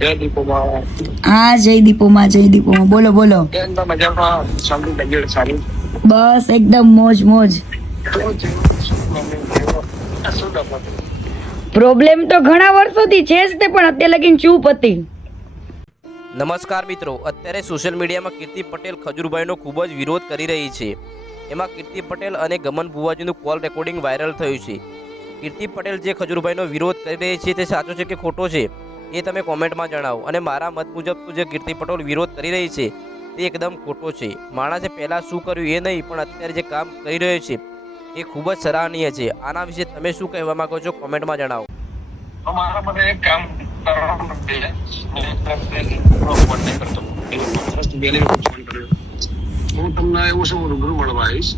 જય દીપોમાં હા જય દીપોમાં જય દીપોમાં બોલો બોલો બસ એકદમ મોજ મોજ? પ્રોબ્લેમ તો ઘણા વર્ષોથી છે જ તે પણ અત્યારે લગીન ચૂપ હતી. નમસ્કાર મિત્રો અત્યારે સોશિયલ મીડિયામાં કીર્તિ પટેલ ખજૂરભાઈનો ખૂબ જ વિરોધ કરી રહી છે. એમાં કીર્તિ પટેલ અને ગમન ભુવાજીનું કોલ રેકોર્ડિંગ વાયરલ થયું છે. કીર્તિ પટેલ જે ખજુરભાઈનો વિરોધ કરી રહી છે તે સાચો છે કે ખોટો છે? એ તમે કોમેન્ટમાં જણાવો. અને મારા મત મુજબ જે કીર્તિ પટેલ વિરોધ કરી રહી છે, તે એકદમ ખોટો છે. માણસે પહેલાં શું કર્યું એ નહીં, પણ અત્યારે જે કામ કરી રહ્યો છે, એ ખૂબ જ સરાહનીય છે. આના વિશે તમે શું કહેવા માંગો છો, કોમેન્ટમાં જણાવો. મારા માટે એક કામ. હું તમને એવું શું રૂબરૂ મળવા આવીશ?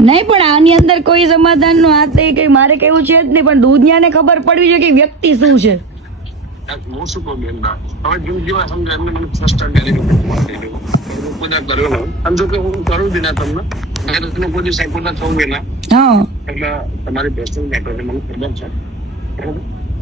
નહીં પણ આની અંદર કોઈ સમાધાન નો હાથ કે મારે કેવું છે જ નહીં પણ દુનિયા ને ખબર પડવી જોઈએ કે વ્યક્તિ શું છે. તમારી પર્સનલ મને ખબર છે?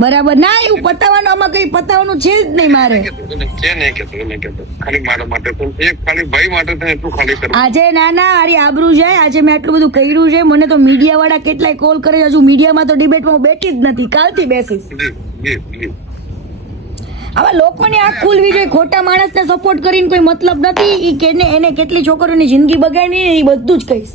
બરાબર. ના એવું પતાવવાનું આમાં કઈ પતાવવાનું છે જ નહીં મારે. નહીં ખાલી મારા માટે તો એક ખાલી ભાઈ માટે તો એટલું ખાલી કરવું. આજે ના ના આરી આબરૂ જાય આજે મેં આટલું બધું કર્યું છે. મને તો મીડિયા વાળા કેટલાય કોલ કરે છે. હજુ મીડિયામાં તો ડિબેટમાં હું બેઠી જ નથી. કાલથી બેસીશ. આવા લોકોને આંખ ખુલવી જોઈએ. ખોટા માણસને સપોર્ટ કરીને કોઈ મતલબ નથી. એ કેને એને કેટલી છોકરીઓની જિંદગી બગાડી એ બધું જ કહીશ.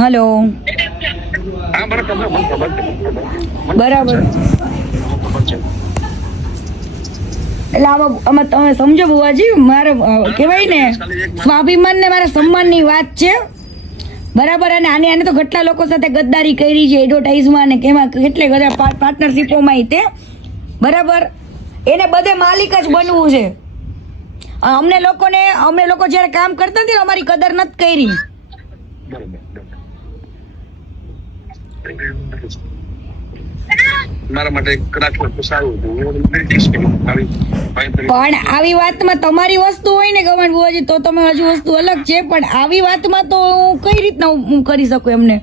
હલો. બરાબર એટલે આમાં તમે સમજો બુવાજી મારે કહેવાય ને સ્વાભિમાન ને મારા સન્માનની વાત છે. બરાબર અને આને આને તો કેટલા લોકો સાથે ગદ્દારી કરી છે એડવર્ટાઇઝમાં ને કેમાં કેટલે બધા પાર્ટનરશિપોમાં તે. બરાબર? એને બધે માલિક જ બનવું છે. અમને લોકોને અમે લોકો જ્યારે કામ કરતા હતી અમારી કદર નથી કરી. મારા માટે કદાચ સારું હતું. પણ આવી વાતમાં તમારી વસ્તુ હોય ને ગમન બુવાજી તો તમે હજુ વસ્તુ અલગ છે પણ આવી વાતમાં તો હું કઈ રીતના હું કરી શકું એમને?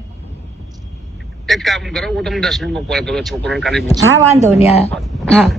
એક કામ કરો હું તમને દસ મિનિટમાં કોલ કરું છોકરોને હા વાંધો નહીં હા.